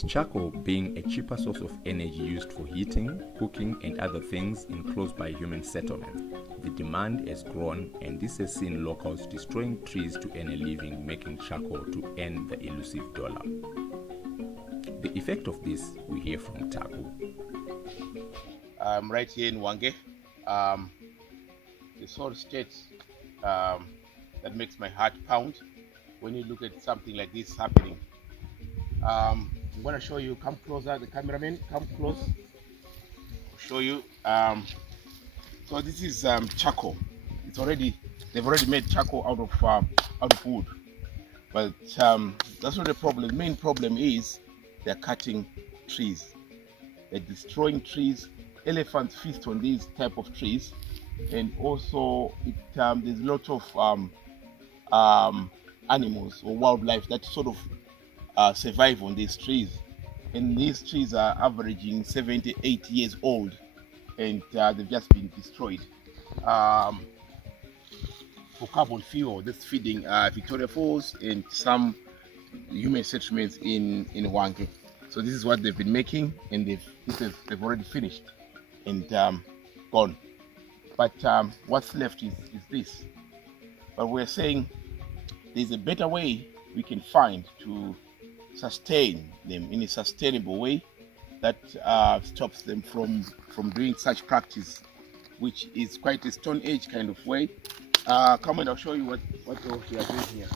With charcoal being a cheaper source of energy used for heating, cooking and other things in close-by human settlements, the demand has grown, and this has seen locals destroying trees to earn a living, making charcoal to earn the elusive dollar. The effect of this we hear from Taku. I'm right here in Hwange. This whole state that makes my heart pound when you look at something like this happening. I'm going to show you. Come closer, the cameraman. Come close. I'll show you. So this is charcoal. They've already made charcoal out of wood. But that's not the problem. The main problem is they're cutting trees. They're destroying trees. Elephants feast on these type of trees, and also there's a lot of animals or wildlife that sort of survive on these trees. And these trees are averaging 78 years old, and they've just been destroyed for carbon fuel that's feeding Victoria Falls and some human settlements in Hwange. So this is what they've been making, and they've already finished and gone. But what's left is this. But we're saying there's a better way we can find to sustain them in a sustainable way that stops them from doing such practice, which is quite a Stone Age kind of way. Come and I'll show you what we are doing here.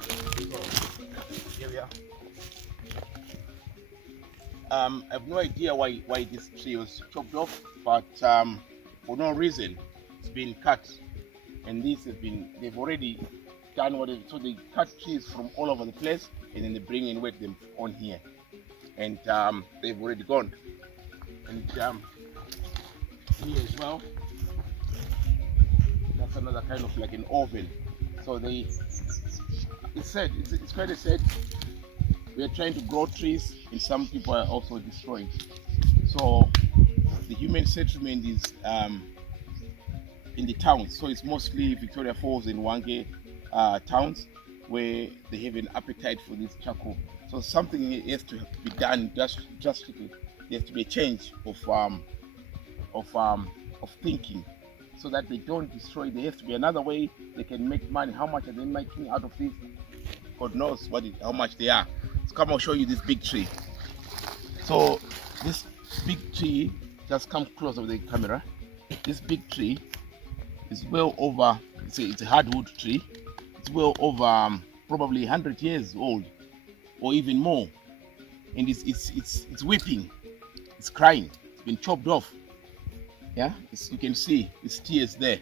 So, here we are. I have no idea why this tree was chopped off, but for no reason it's been cut. And they've already done whatever. So they cut trees from all over the place, and then they bring and wet them on here. And they've already gone. And here as well, that's another kind of like an oven. So it's quite a sad. We are trying to grow trees, and some people are also destroying. So the human settlement is in the towns. So it's mostly Victoria Falls and Hwange towns where they have an appetite for this charcoal. So something has to be done drastically. There has to be a change of thinking, so that they don't destroy. There has to be another way they can make money. How much are they making out of this? God knows how much they are. So come, I'll show you this big tree. So this big tree, just come closer with the camera. This big tree is well over, it's a hardwood tree. It's well over probably 100 years old or even more. And it's weeping, it's crying, it's been chopped off. Yeah, you can see its tears there.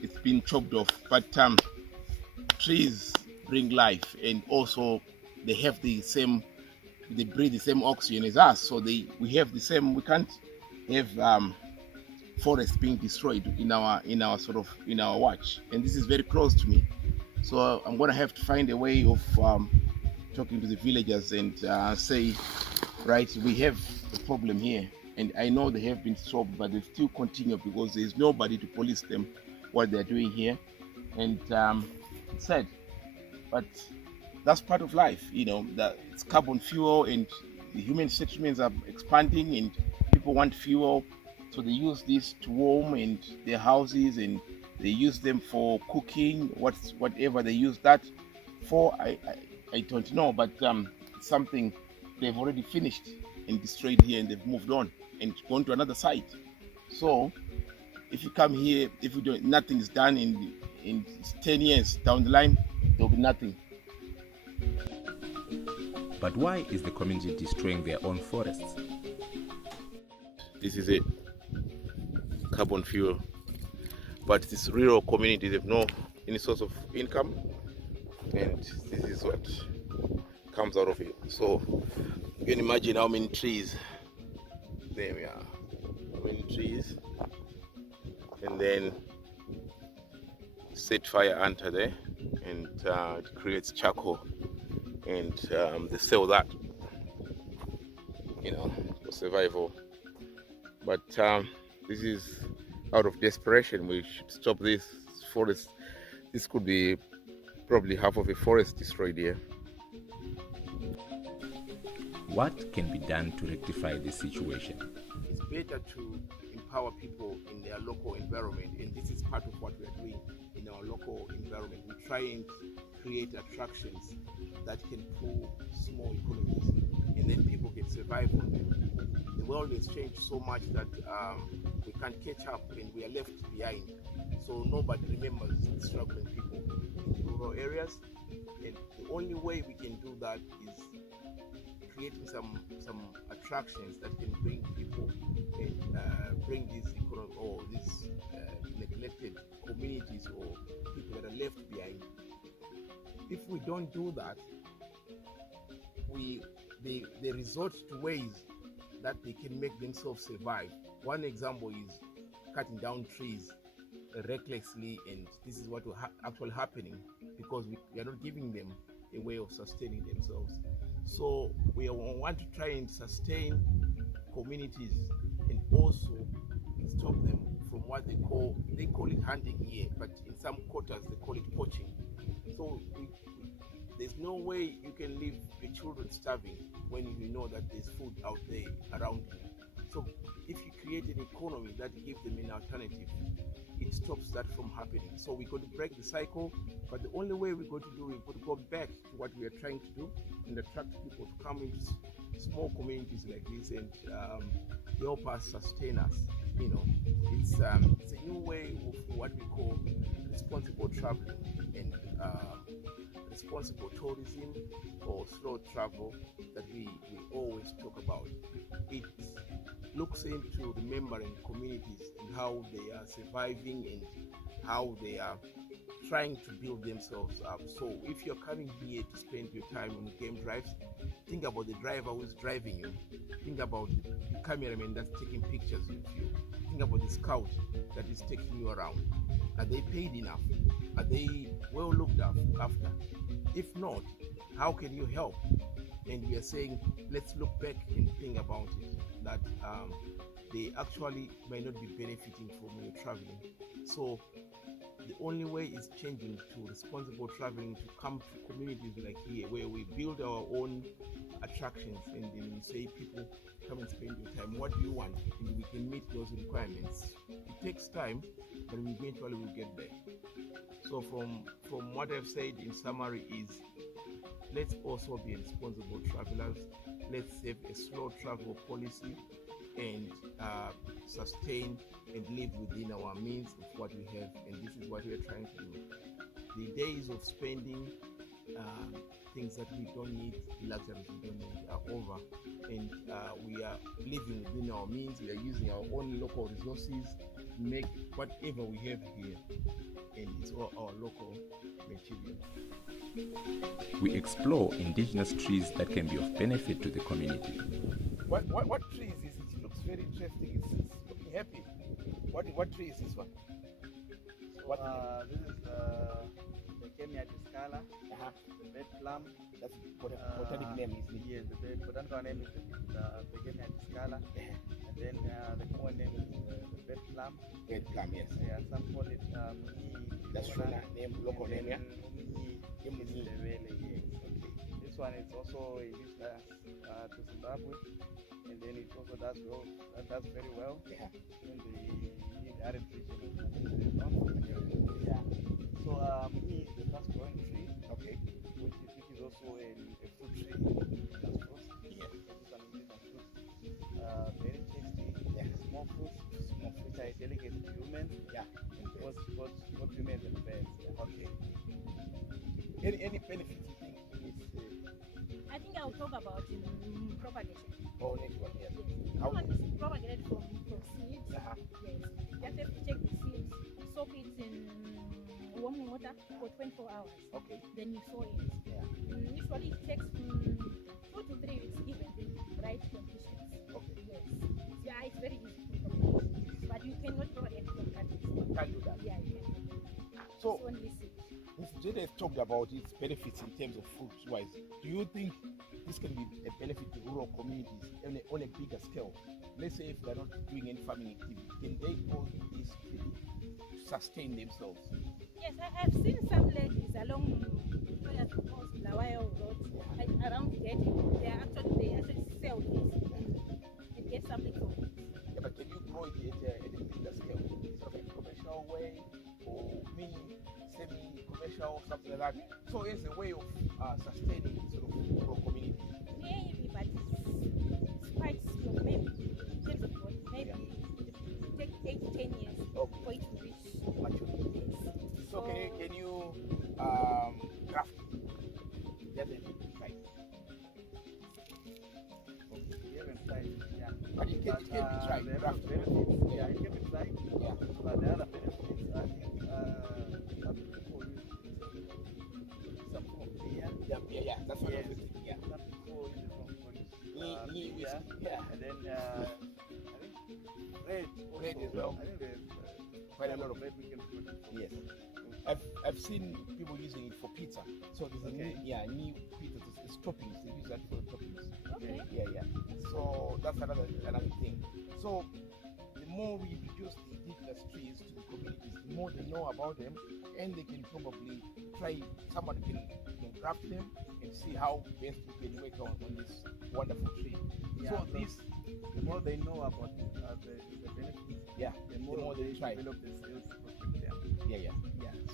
It's been chopped off. But trees bring life, and also they have they breathe the same oxygen as us. So we have the same. We can't have forests being destroyed in our watch. And this is very close to me. So I'm gonna have to find a way of talking to the villagers and say, right, we have a problem here. And I know they have been solved, but they still continue because there's nobody to police them what they're doing here. And it's sad, but that's part of life, that it's carbon fuel, and the human settlements are expanding and people want fuel. So they use this to warm and their houses, and they use them for cooking, whatever they use that for, I don't know, but something they've already finished and destroyed here, and they've moved on and gone to another site. So if you come here, if you don't, nothing is done in 10 years down the line, there'll be nothing. But why is the community destroying their own forests? This is it, carbon fuel. But this rural community, they have no any source of income, and this is what comes out of it. So you can imagine how many trees. There we are, how many trees, and then set fire under there, and it creates charcoal, and they sell that, for survival. But this is out of desperation. We should stop this forest. This could be probably half of a forest destroyed here. What can be done to rectify this situation? It's better to empower people in their local environment, and this is part of what we are doing in our local environment. We try and create attractions that can pull small economies, and then people can survive on them. The world has changed so much that we can't catch up and we are left behind. So nobody remembers the struggling people in rural areas, and the only way we can do that is creating some attractions that can bring people and bring these economic or these neglected communities or people that are left behind. If we don't do that, they resort to ways that they can make themselves survive. One example is cutting down trees recklessly, and this is what will actually happening because we are not giving them a way of sustaining themselves. So we want to try and sustain communities and also stop them from what they call it hunting here, but in some quarters they call it poaching. So there's no way you can leave your children starving when you know that there's food out there around you. So if you create an economy that gives them an alternative, it stops that from happening. So we're going to break the cycle, but the only way we're going to do it, we're going to go back to what we are trying to do and attract people to come into small communities like this and help us sustain us. You know, it's a new way of what we call responsible traveling and responsible tourism or slow travel that we always talk about. It looks into remembering communities and how they are surviving and how they are trying to build themselves up. So if you're coming here to spend your time on game drives, think about the driver who's driving you. Think about the cameraman that's taking pictures with you. Think about the scout that is taking you around. Are they paid enough? Are they well looked after? If not, how can you help? And we are saying, let's look back and think about it, that they actually might not be benefiting from your traveling. So the only way is changing to responsible traveling, to come to communities like here where we build our own attractions and then we say, people, come and spend your time. What do you want? And we can meet those requirements. It takes time, but we eventually will get there. So from what I've said in summary is, let's also be responsible travelers. Let's have a slow travel policy and sustain and live within our means of what we have, and this is what we are trying to do. The days of spending things that we don't need, luxuries we don't need, are over, and we are living within our means. We are using our own local resources to make whatever we have here, and it's all our local material. We explore indigenous trees that can be of benefit to the community. What tree is this? It looks very interesting. It's looking happy. What tree is this one? This is the Kenya discala, the bed plum. That's botanic name, isn't it? Yes, the botanical name is the Kenya discala, and then the common name is the bed plum. Bed plum, yes. Yeah, some call it that's name, local name, yeah. This one is also indigenous to Zimbabwe, and then it also does well. Does very well. Yeah. In the arid region of yeah. So he is the fast growing tree. Okay. Which is also a fruit tree. That's fruit. Yeah. This one is fruit. Very tasty. Yeah. Small fruits, which are delicate to humans. Yeah. Both humans and birds. Yeah. Okay. Any benefits you think I think I'll talk about propagation. Oh, next one, yes. How is propagated from seeds? Yes. You have to take the seeds, soak it in warm water for 24 hours. Okay. Then you sow it. Yeah. Usually it takes 2 to 3 weeks given the right conditions. Okay. Yes. Yeah, it's very easy to propagate. But you cannot propagate from cuttings. You can't do that. Yeah, you can. So, it's only seed. Mr. Jade has talked about its benefits in terms of fruit-wise. Do you think this can be a benefit to rural communities on a bigger scale? Let's say if they're not doing any farming activity, can they go this to sustain themselves? Yes, I have seen some ladies along Victoria's Coast, Lawayo Road, around Getty. They actually that. So it's a way of sustaining sort of rural community. Maybe, but it's quite slow. Maybe in terms of growth, maybe it take 8 to 10 years for it to reach Maturity. yes. So can you graft the other side? We haven't tried, yeah. But it can be tried. The other Graft. benefits, yeah, it can be tried. Yeah. But the other benefits, I think, some people use some form of beer. Yeah, that's what I Yes. was thinking. Yeah. Some people use it from produce. Whiskey. Beer. Yeah. And then, I think bread also. Bread as well. I think there's Quite a lot of bread we can produce. Yes. I've seen people using it for pizza. So there's a new pizza. It's toppings. They use that for toppings. Okay. Yeah. So that's another thing. So the more we introduce the indigenous trees to the communities, the more they know about them, and they can probably try. Someone can graft them and see how best we can work on this wonderful tree. Yeah, so the more they know about the benefits, the more they try. develop the skills to protect them. Yeah.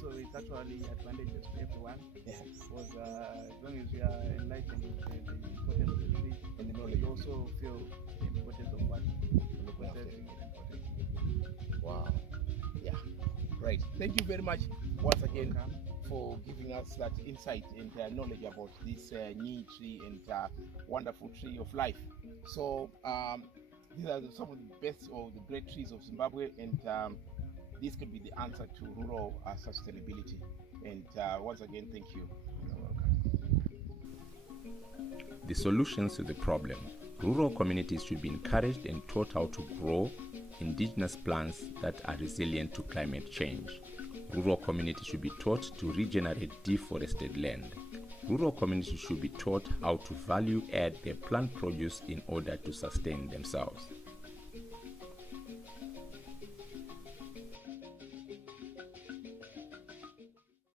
So it's actually advantageous to everyone. Yeah. Because as long as we are enlightening the importance of the tree, And the we knowledge. also feel the importance of what we're conserving and protecting. Wow. Yeah. Great. Thank you very much once again Welcome. for giving us that insight and knowledge about this new tree and wonderful tree of life. So these are some of the best or the great trees of Zimbabwe, and this could be the answer to rural sustainability. And once again, thank you. You're welcome. The solutions to the problem. Rural communities should be encouraged and taught how to grow indigenous plants that are resilient to climate change. Rural communities should be taught to regenerate deforested land. Rural communities should be taught how to value add their plant produce in order to sustain themselves.